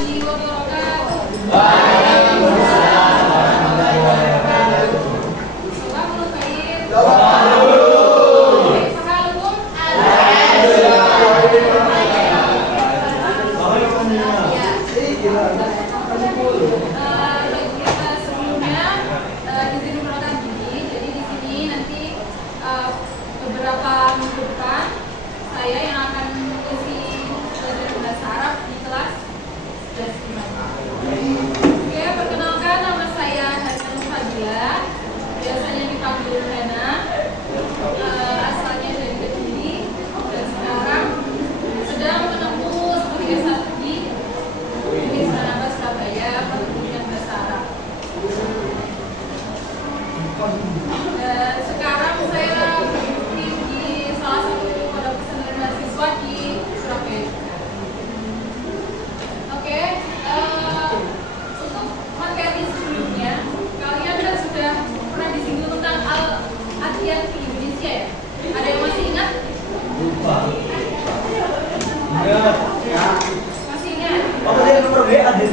warahmatullahi wabarakatuh. Waalaikumsalam warahmatullahi wabarakatuh. Selamat khair. Beberapa minggu depan saya yang akan mengisi pelajaran bahasa Arab di kelas 11. Oke, perkenalkan nama saya Hasan Fadila, biasanya dipanggil Hana, asalnya dari Kediri dan sekarang sedang menempuh sebagai sarjana di Sanaba Surabaya perkuliahan bahasa Arab. Dan sekarang saya salah satu pondok pesantren mahasiswa di Surabaya. Oke, untuk materi sebelumnya kalian kan sudah pernah disinggung tentang al-adiyat di Indonesia ya? Ada yang masih ingat? Lupa. Ingat. Masih ingat? Apa tadi nomor WA ada? Ada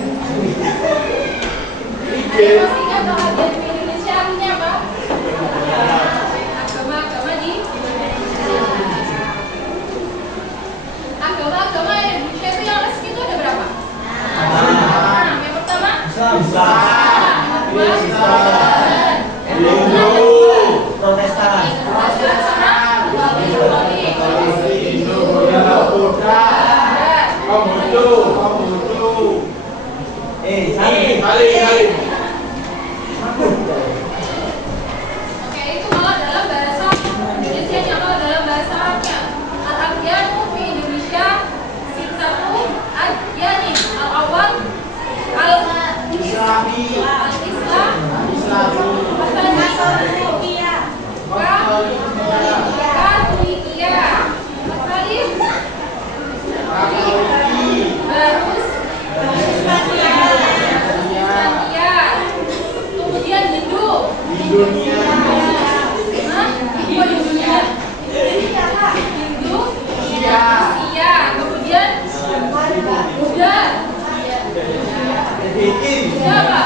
yang masih ingat al-adiyat di Indonesia artinya apa? Agama-agama di Indonesia. Agama-agama yang di Indonesia itu yang resmi itu ada berapa? Nah, yang pertama Hindu, Protestan, Salim. Oke, itu kalau dalam bahasa Indonesia, kalau dalam bahasa Arabnya al-adyanu di Indonesia sittatu adyani. Al-awwal al-Islam, kemudian Hindu, Hindu, Asia, kemudian Buddha, apa?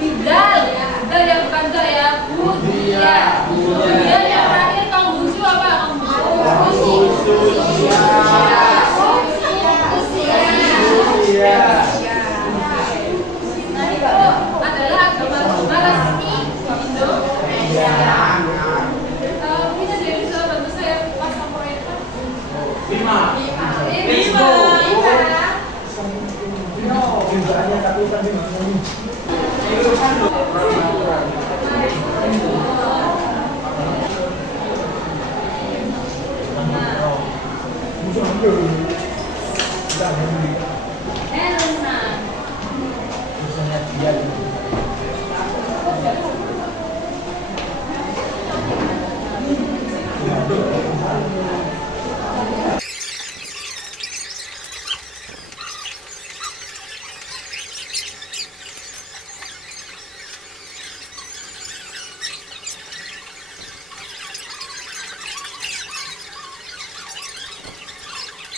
Bidal ya, Bidal yang bukan Dal ya, Buddha. Kemudian yang terakhir Konghucu apa? Konghucu. Nah itu adalah agama resmi Indonesia. Mungkin ada yang bisa bantu saya pasang proyektor? 5.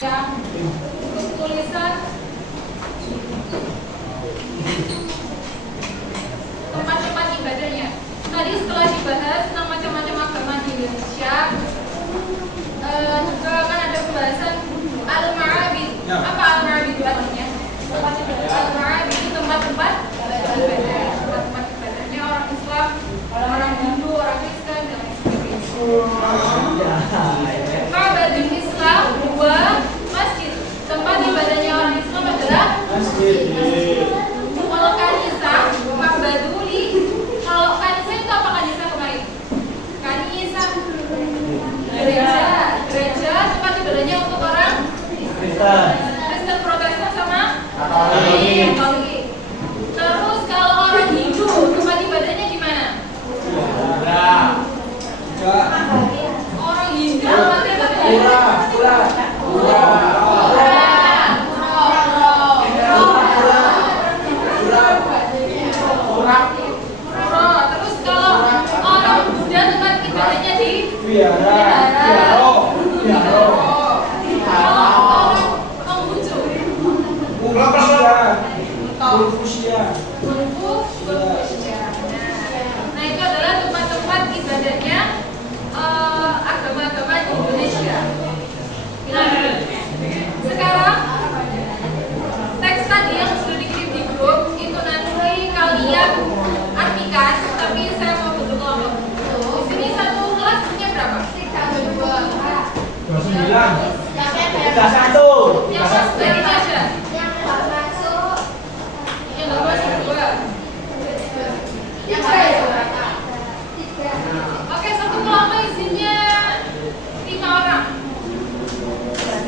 Yang untuk tulisan tempat-tempat ibadahnya. Tadi setelah dibahas tentang macam-macam agama di Indonesia, juga akan ada pembahasan al-ma'abid. Apa al-ma'abid itu artinya? Al-ma'abid itu tempat-tempat ibadah, tempat-tempat ibadahnya orang Islam, orang Hindu, orang Kristen dan lain sebagainya. Ma'abadul Islam dua masjid. Tempat ibadahnya orang Islam adalah masjid. Kalau kanisa, ma'abaduli. Kalau kanisa itu apa kanisa kemarin? Kanisa gereja tempat ibadahnya untuk orang Kristen, Protestan sama Katolik. Terus kalau orang Hindu tempat ibadahnya gimana? Orang Hindu tempat ibadahnya terus kalau orang Buddha tempat ibadahnya di Tiga satu. Yang masuk dari aja. Yang nggak masuk 2. Yang berapa? 3. Oke, satu kelompok isinya 5 orang.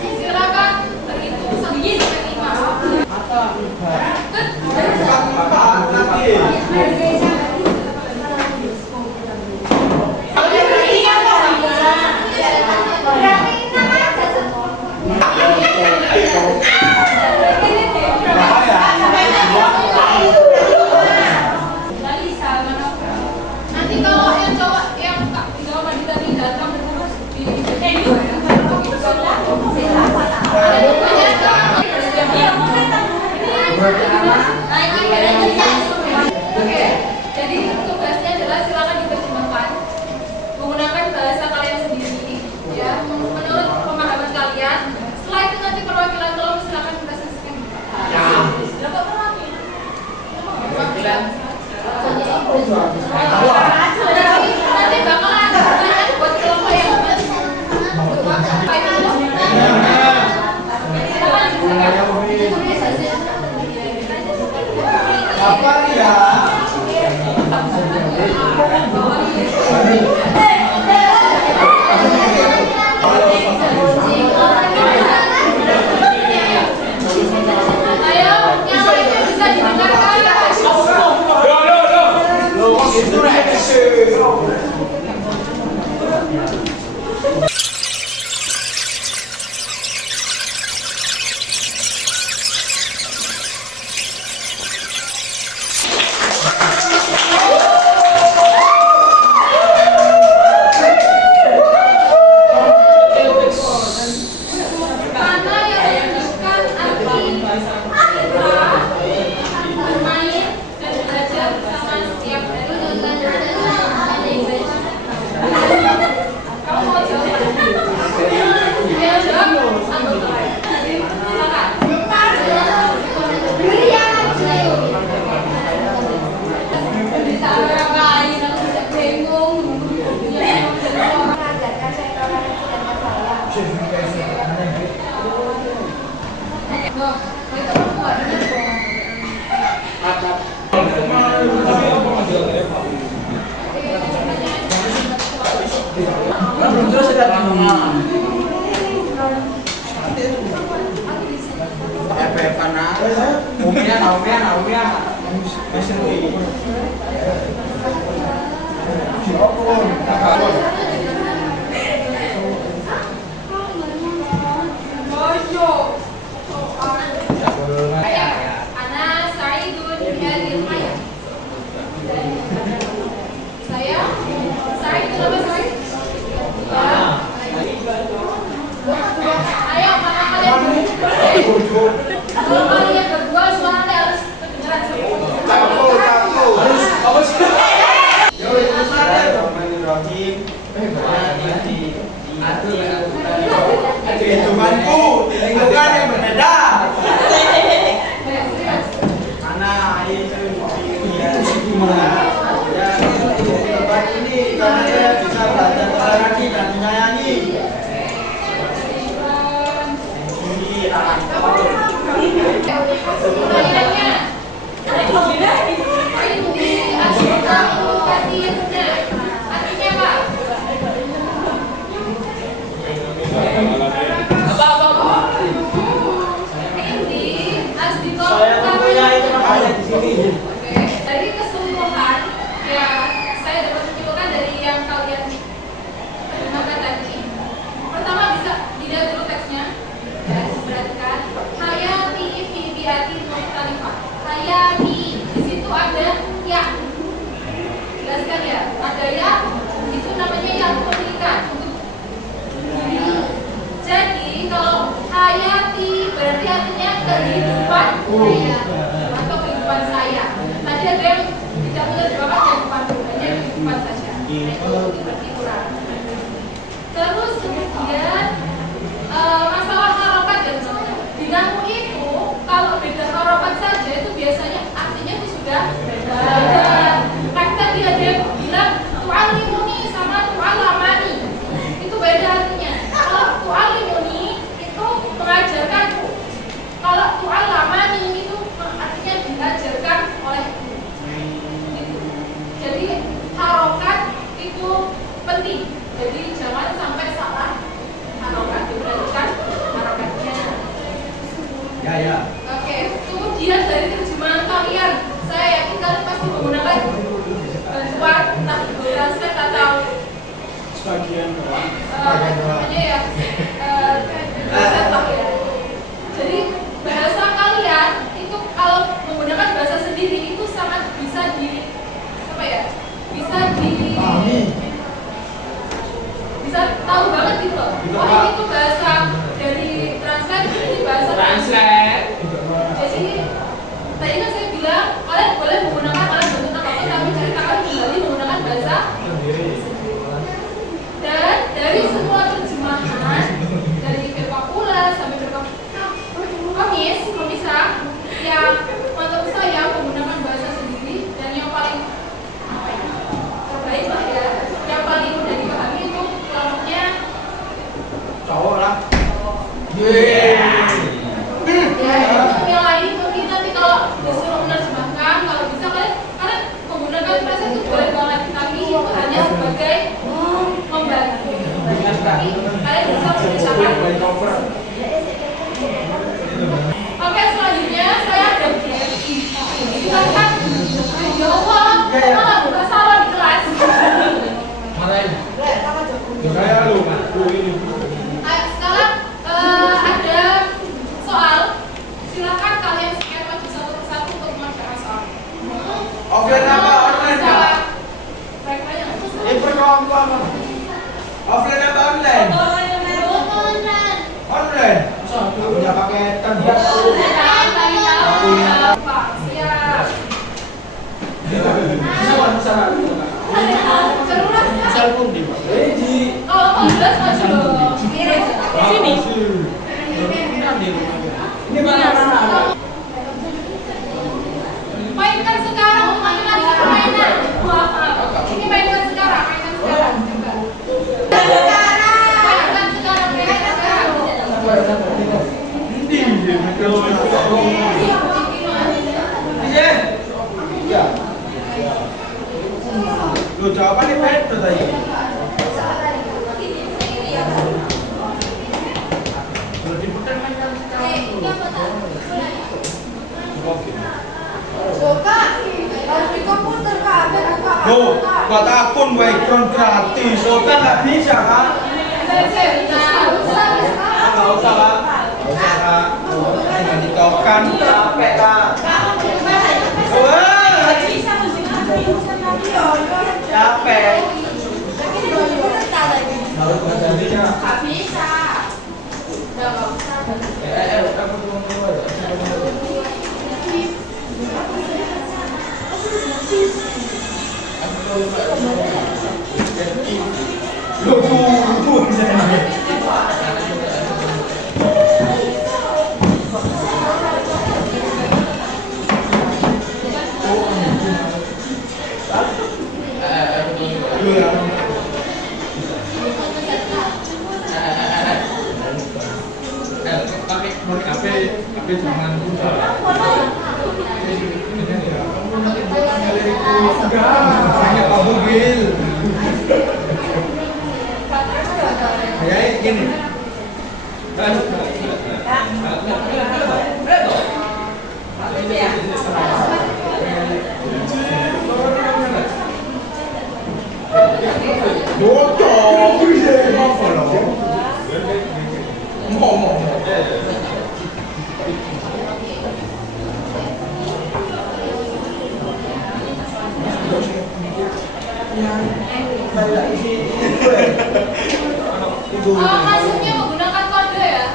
Silakan berhitung 1 sampai 5. Nanti kalau yang cowok yang tinggal mandi tadi datang di Oke, jadi tugasnya adalah silakan diterjemahkan menggunakan bahasa kalian sendiri, ya, menurut pemahaman kalian. Setelah itu nanti perwakilan tolong silakan kita sisihkan. Berapa perwakilan? Nanti bakalan ada pertanyaan buat kelompok yang Apa ya? Ayo, yang lainnya bisa didengarkan. Itu reaksi. Mana yang menunjukkan arti bermain dan belajar bersama setiap hari. Kamu mau jawab? Ayo jawab. Belum terus ada Kalau kalian berdua suaranya harus kedengeran Hitunganku, lingkungan yang berbeda. Mana itu gimana? Ya, tempat ini karena saya bisa belajar toleransi dan menyayangi. Dari keseluruhan, ya saya dapat menyimpulkan dari yang kalian terjemahkan tadi. Pertama bisa dilihat dulu teksnya. Ya, perhatikan. Hayati fi biati mukhtalifah. Hayati, di situ ada ya. Jelaskan ya. Ada ya, itu namanya ya pemilikan untuk diri. Jadi kalau hayati berarti artinya kehidupan saya atau kehidupan saya. Tadi ada yang tidak benar bahwa kehidupan hanya kehidupan saja. Itu seperti kurang. Terus kemudian masalah harokat dan sebagainya. Di namu itu kalau beda harokat saja itu biasanya artinya itu sudah beda. Kan tadi ada yang bilang tu'alimuni sama tu'alamani. Itu beda artinya. Kalau tu'alimuni Ya, itu yang lain mungkin nanti kalau disuruh menerjemahkan, kalau bisa karena menggunakan frasa itu boleh banget, tapi itu hanya sebagai membantu. Tapi kalian bisa mengerjakan. Oke, selanjutnya saya ada silakan. Ya Allah, malah buka salah di kelas. Marahin. Saya lu, ini. Sekarang ada soal. Silakan kalian scan lagi satu persatu untuk mengerjakan soal. Offline apa online, Kak? Perkawan. Offline apa online? Online. Punya paketan dia. Siap. Kalau mau jelas maju dong. Sini. Ini mana? Mainkan sekarang, mainkan permainan. Ini mainkan sekarang, mainkan sekarang. Mainkan sekarang, mainkan sekarang. Iya. Lu jawabannya betul tadi. Loh, buat akun Waycon gratis, Sultan nggak bisa kan? Nggak usah Kak. Nggak usah Kak. Tinggal ditokan, capek Kak. Wah, capek. Harus gantinya. Nggak bisa. Udah nggak usah. Aku tunggu. Tapi jangan banyak Pak Bugil. Kayak gini. Bocor, bisa apa loh? Mau. Masuknya menggunakan kode ya.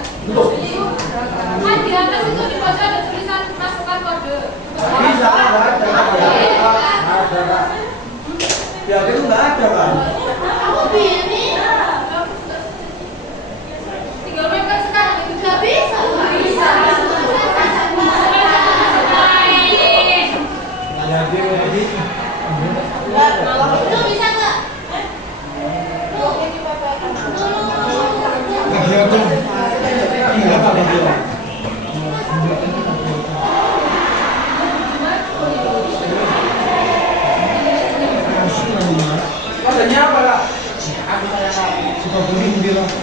Kan di atas itu di pojok ada tulisan masukkan kode. Bisa, ada. Ya itu nggak ada kan? Aku ini. Tinggal mainkan sekarang itu nggak bisa. Bisa. Jadi. Itu bisa nggak? Iya tuh. Iya Pak Bugil. Katanya apa Kak? Suka bunyi bilang. 1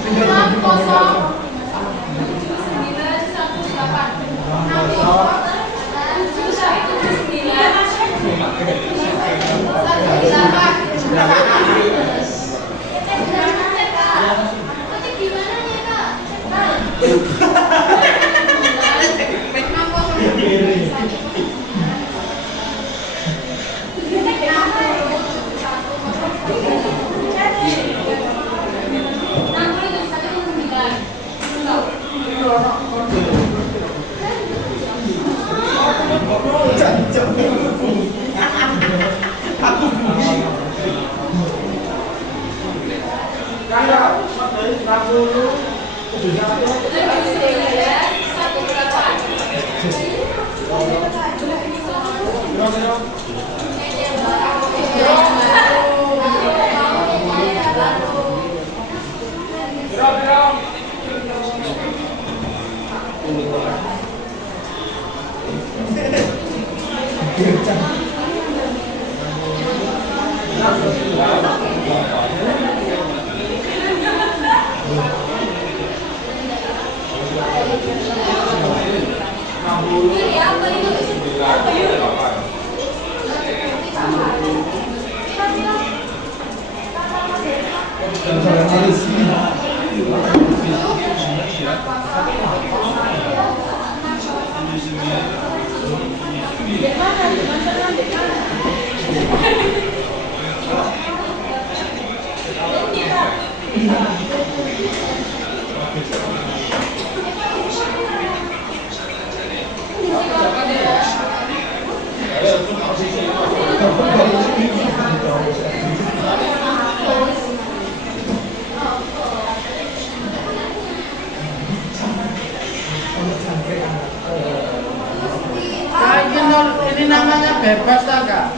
Ini namanya bebas tak kak?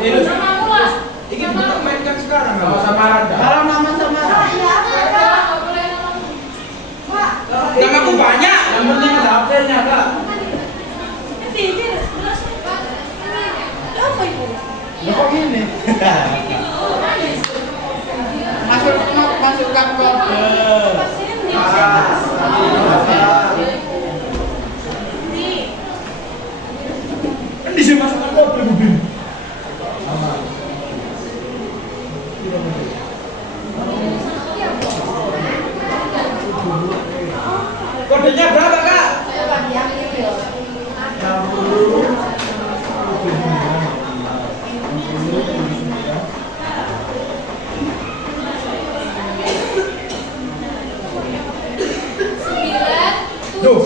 Namamu lah. Ini kita mainkan sekarang Kalau samaran dah. Kalau nama samaran. Nggak boleh namamu. Namaku banyak. Yang penting ada HP-nya kak. Apa itu? Ya kok gini? Masukkan kode. Kan di sini masukkan kode Bubin. Kodenya berapa kak? Duh,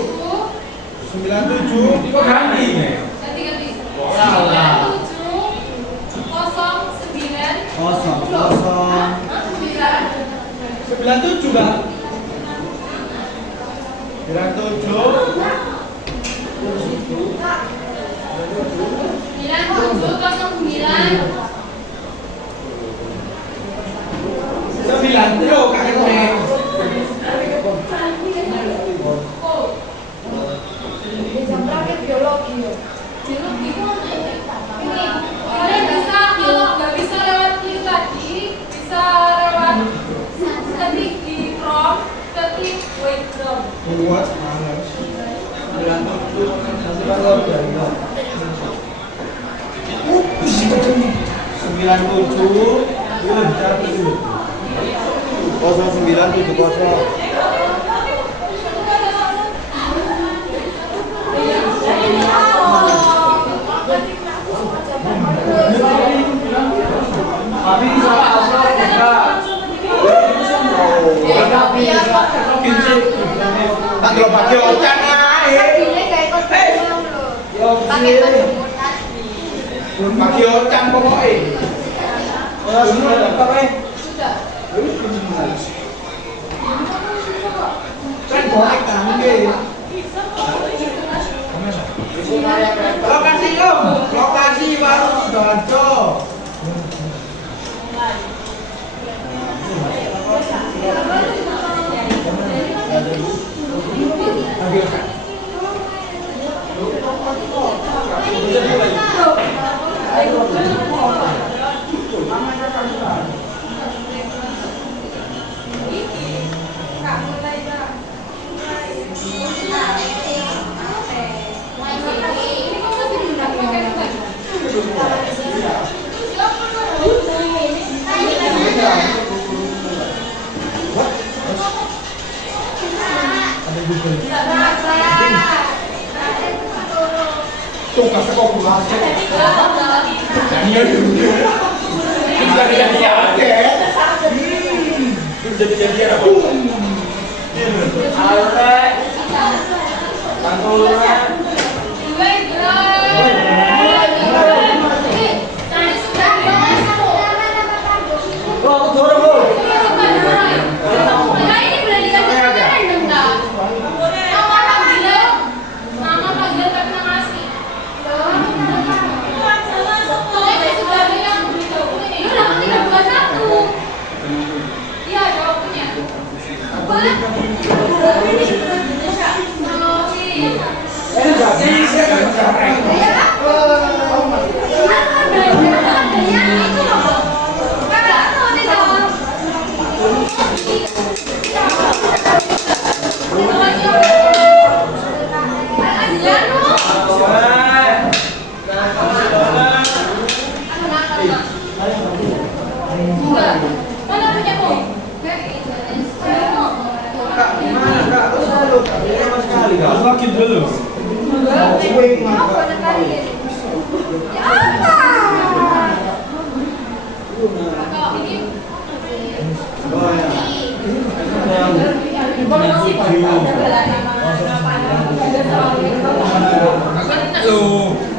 97 kok ganti? Ganti. Salah. 97 09 Kosong. 97 kak. 9 kilo kakek Neng. Ini kalian bisa, kalau nggak bisa lewat ini tadi, bisa lewat ketik di prom, ketik wait prom. Buat males. 97. Tak lo pakai ocan ae. Pakai ocan pokoknya. Sudah dapat kan bonek tangge. Lokasi om, lokasi baru Sidoarjo. Tuh kasih kau pulang aja. Daniel dulu. Bisa jadi aja. Jadi apa? Ayo teh. Kantoran. Aku dorong lu. Iya, jawabnya. Apa? Maju dulu. Banyak kali ya. Ya apa?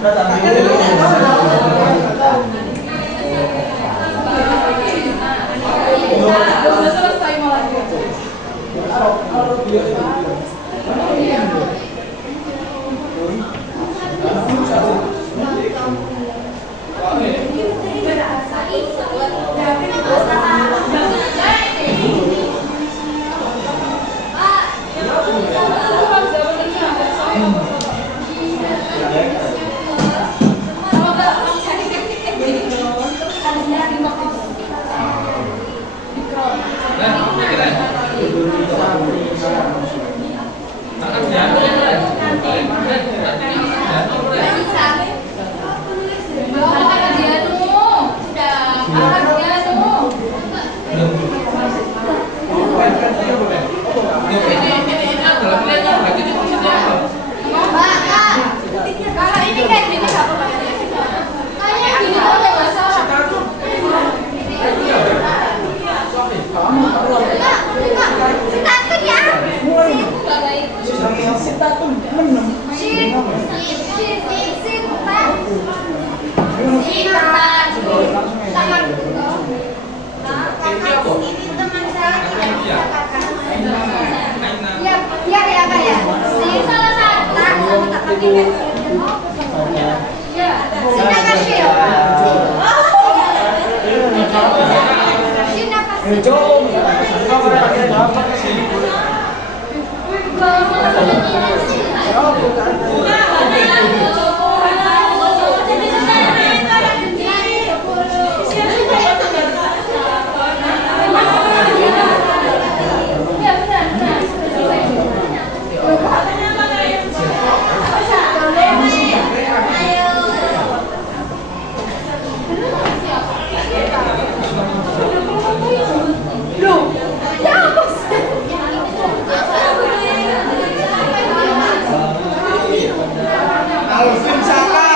Kalau ini udah selesai malah dia. Alvin Saka.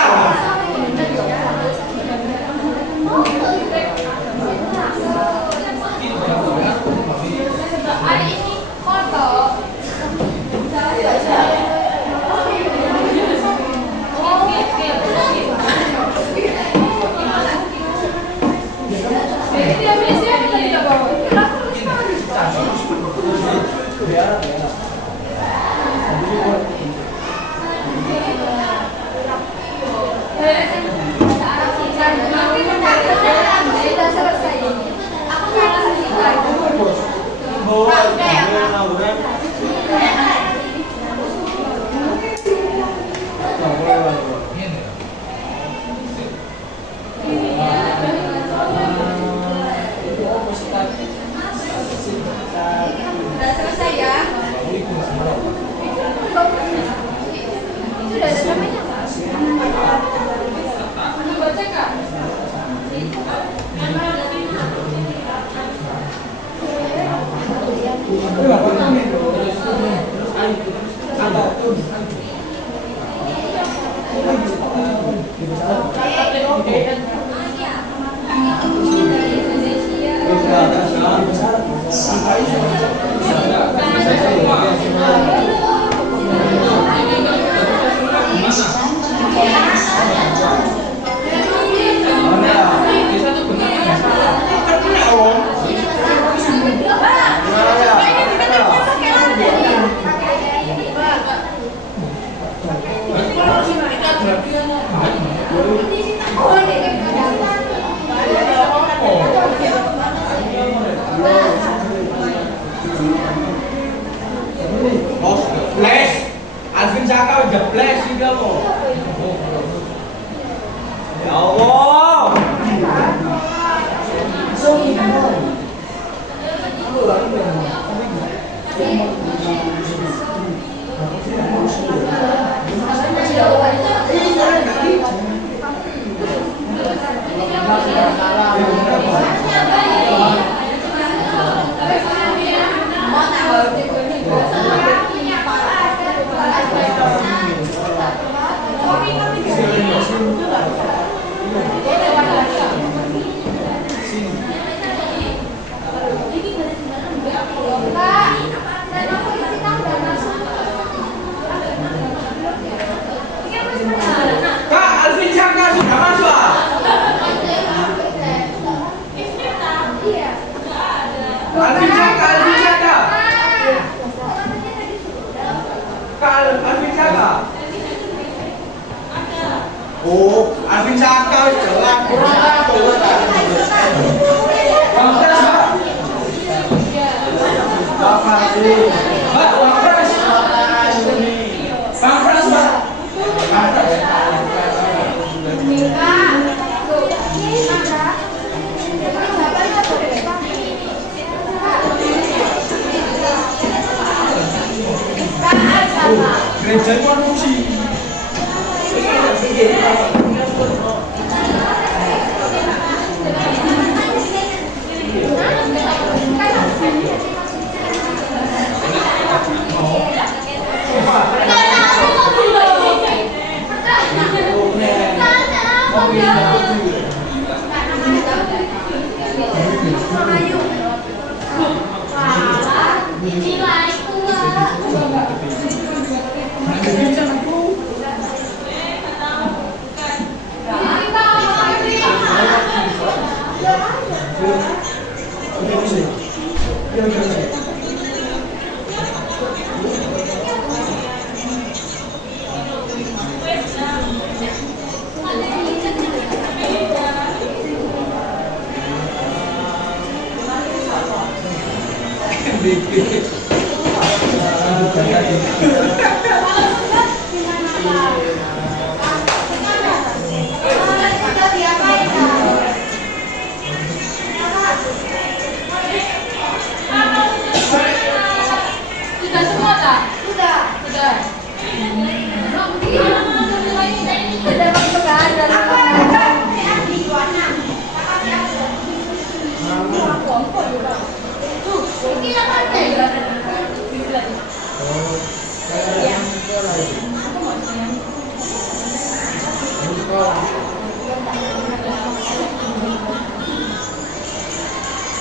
Bless, Alvin Saka udah bless juga kok. Ya Allah. Oh, Alvin Saka jelas kurang tahu Bang Pres, Mbak. Bang Fadli. Mbak, Bang Pres. Bang Pres, Mbak. Bang Pres. Gereja manusia. Sudah semua tak? Sudah.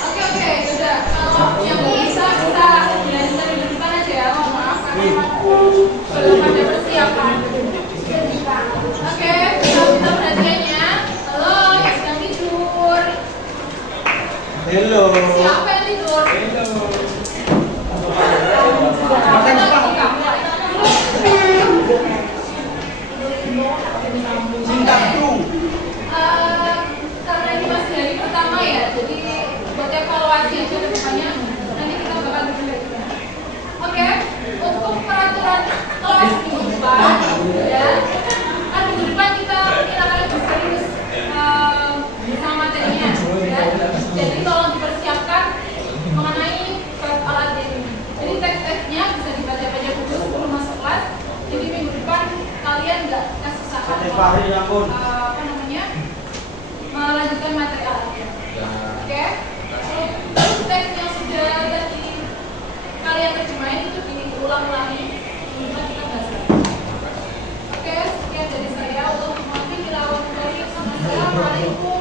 Oke, sudah. Kalau yang bisa belajar di depan aja ya. Mohon maaf karena belum ada persiapan. Oke, kita perhatiannya. Halo, yang sedang tidur. Hello. Siapa yang tidur? Hello. Makan depan. Singkat tuh. Karena ini masih hari pertama ya, jadi buat evaluasi aja ke depannya. Nanti kita bakal belajar. Oke, untuk peraturan kelas minggu depan, ya. Kan minggu depan kita akan lebih serius sama materinya, ya. Jadi tolong dipersiapkan mengenai alat ini. Jadi teks-teksnya bisa dibaca-baca dulu sebelum masuk kelas. Jadi minggu depan kalian nggak kesusahan melanjutkan materi alatnya. Oke? Terus teks yang sudah tadi kalian terjemahin itu diulang-ulangi. Kemudian kita bahas lagi. Oke, sekian dari saya. Assalamualaikum warahmatullahi wabarakatuh.